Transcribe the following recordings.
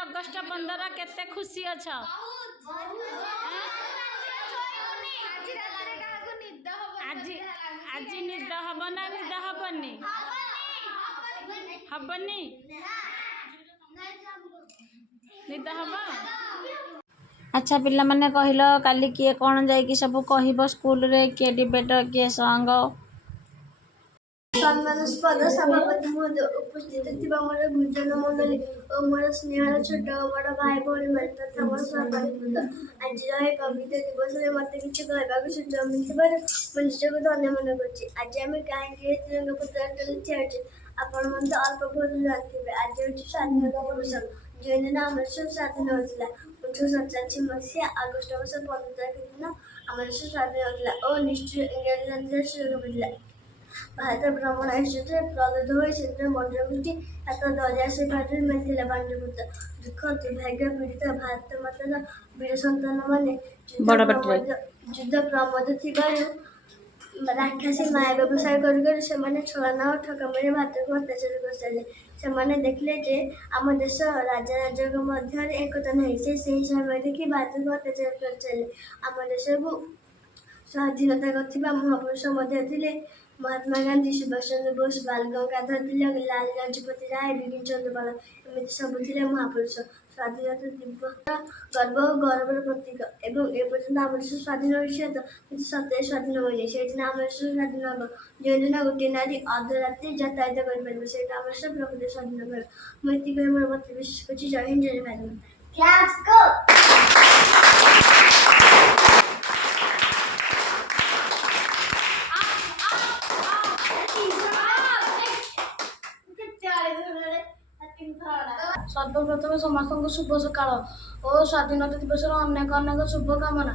August 15 केते खुशी अच्छा आज निद हम ना निद हबनी हबनी निद हम। अच्छा पिला माने कहलो काली किए कौन जाइए सब कह स्कूल रे किए डिबेट किए संग सम्मानस्पद सभापति महोदय उपस्थित थिबा मोर गुरुजन मंडली और मोर स्नेहर छोट बड़ भाई भौणी मैंने तथा मोर सहकारी वृंद आज ए कविता दिवस में मत किसी कहवाक सुझाव मिलथिबार मो निजको धन्य मन करुछि। आज आम कहीं तिरंगा पताका ठिया आपण मन अल्प बहुत जानते आज हूँ स्वाधीनता दिवस जो दिन आम स्वाधीन होता 1947 मसीहा अगस्ट मास 15 तारिख दिन आम स्वाधीन होता और निश्चय इंग्रजी सुयोग मिला। भारत भ्रमण आयोजित प्रदत्त हुए क्षेत्र मंडलगोष्ठी छात्र 2018 में थे बांडपुत्र दुख दुर्भाग्य पीड़ित भारत मातार वीर संतान मैंने युद्ध प्रमोद थी राक्षसी माया व्यवसाय कर छलना और ठकामी भारत को अत्याचार कर देखले जे आम देश राजा राजक मध्य एकता नहीं से समय देखी भारत को अत्याचार कर चले आम देश को स्वाधीनता करथिबा महापुरुष मध्य थे महात्मा गांधी सुभाष चंद्र बोस बाल गंगाधर तिलक लाल लाजपत राय बिपिन चंद्र पाल एमती सब थे महापुरुष स्वाधीनता दिवस गर्व और गौरवर प्रतीक एवं एपर्यंत आम देश स्वाधीन होती तो सत्य स्वाधीन होनी से आम देश स्वाधीन हम जो दिन गोटे नारी अर्धरात्रि यातायात कर से आम देश प्रकृति स्वाधीन कर मुझे कह मोर मत विशेष कर जय हिंद जय भारत। सर्वप्रथम समस्त शुभ सकाल और स्वाधीनता दिवस अनेक अनेक शुभकामना।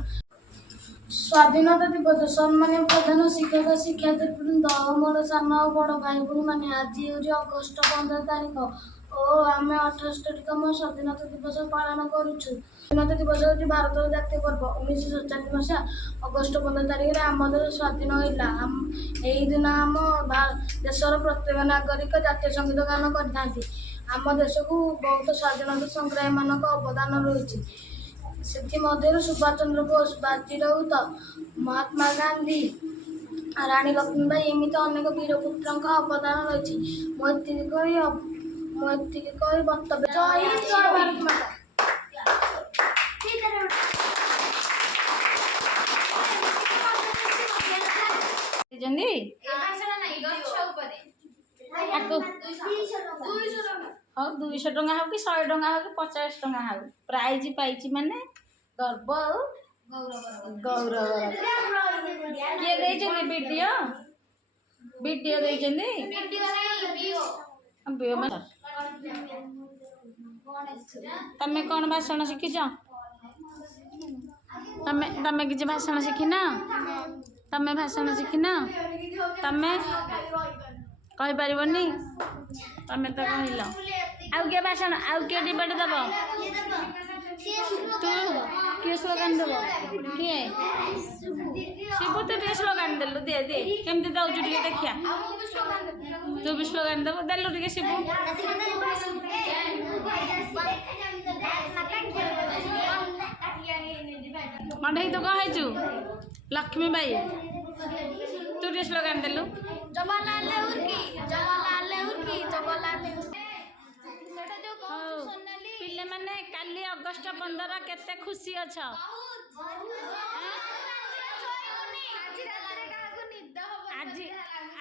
स्वाधीनता दिवस सम्मान्य प्रधान शिक्षक शिक्षार्थी वृंद मोर सान और बड़ भाई भूणी मैंने आज हूँ अगस्ट 15 तारिख और आम 78तम स्वाधीनता दिवस पालन करुचु। स्वाधीनता दिवस हूँ भारत जातीय पर्व 1947 मसीहा अगस्ट 15 तारिख आम देश स्वाधीन होता यही दिन आम देशर प्रत्येक नागरिक जातीय संगीत गान करते आम देश को बहुत स्वाधीनता संग्रामी मान अवदान रही सुभाष चंद्र बोस बाजी राउत महात्मा गांधी रानी लक्ष्मीबाई एमती अनेक वीरपुत्र अवदान रही कही वक्तव्य जय हिंद जय भारत माता। हाँ 200 टंका हो कि 100 टंका हो कि 50 टंका हो प्राइज पाई माने गर्व गौरव किए देइछन्ती वीडियो वीडियो देइछन्ती तमे कौन भाषण शिखिछ तमे तमे किछि भाषण शिखिना तमे भाषण शिखिना तमे कहि परिबनी तमे तो कहल आउ के भाषण आउ के डिबेट दब तू किए स्लोगान दब किए शिबू तू टे स्लोगान देलु दे दे केमती दउछु टिके देखिया तू भी स्लोगान दब देलु टिके शिबू मढई तो कह हेचु लक्ष्मी बाई तू टे स्लोगान देलु जवाहरलाल नेहरू की पिले माने काली अगस्ट 15 केते खुशी अच्छा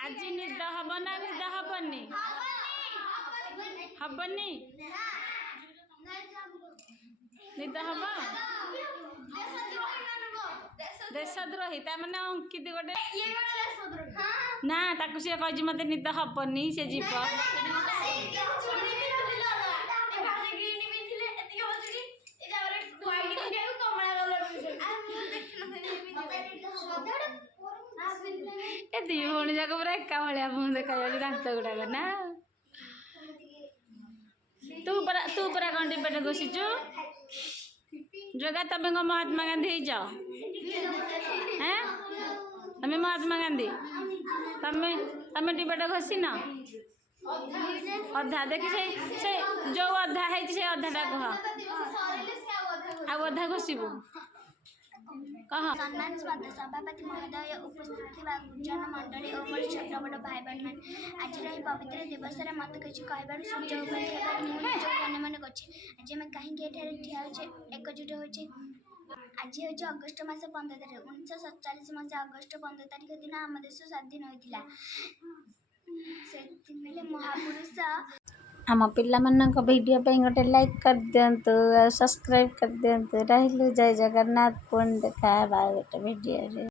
आज निद हम ना निद हबनी हबनी निद हम देशद्रोही ताने अंकित गोटे ना ताकू सी कह मत निद हबनी से जीव ए दी भौणी जाक पूरा एका भाया मुँह देखा जाऊँ दांत गुड़ाक ना तू पूरा कौन डिबेट घोषिचु जगह तमें कौन महात्मा गांधी हो जाओ हैं तमें महात्मा गांधी तमें तमें डिबेट घोषि न ଅଧା ଦେଖି ସେ ଯୋଉ ଅଧା ହେଇଛି ସେ ଅଧାଟା କହ ଆଉ ଅଧା ଘୋଷିବୁ କହ। ସମ୍ମାନ ସଭାପତି ମହୋଦୟ, ଉପସ୍ଥିତ ଥିବା ଗୁରୁଜନ ମଣ୍ଡଳୀ ଓ ମୋର ଛୋଟ ବଡ଼ ଭାଇ ଭଉଣୀମାନେ, ଆଜିର ଏହି ପବିତ୍ର ଦିବସରେ ମୋତେ କିଛି କହିବାର ସୁଯୋଗ ମିଳିଥିବାରୁ ମୁଁ ନିଜକୁ ମନେ ମନେ କରୁଛି। ଆଜି ଆମେ କାହିଁକି ଏଠାରେ ଠିଆ ହୋଇଛେ, ଏକଜୁଟ ହୋଇଛେ? ଆଜି ହେଉଛି ଅଗଷ୍ଟ ମାସ 15 ତାରିଖ। 1947 ମସିହା ଅଗଷ୍ଟ 15 ତାରିଖ ଦିନ ଆମ ଦେଶ ସ୍ୱାଧୀନ ହୋଇଥିଲା। ସେତିକିବେଳେ ମହାପୁରୁଷ ଆମ ପିଲାମାନଙ୍କ ଭିଡ଼ିଓ ପାଇଁ ଗୋଟେ ଲାଇକ୍ କରିଦିଅନ୍ତୁ ଆଉ ସବସ୍କ୍ରାଇବ୍ କରିଦିଅନ୍ତୁ। ରହିଲୁ, ଜୟ ଜଗନ୍ନାଥ। ପୁଣି ଦେଖା ହେବା ଗୋଟେ ଭିଡ଼ିଓରେ।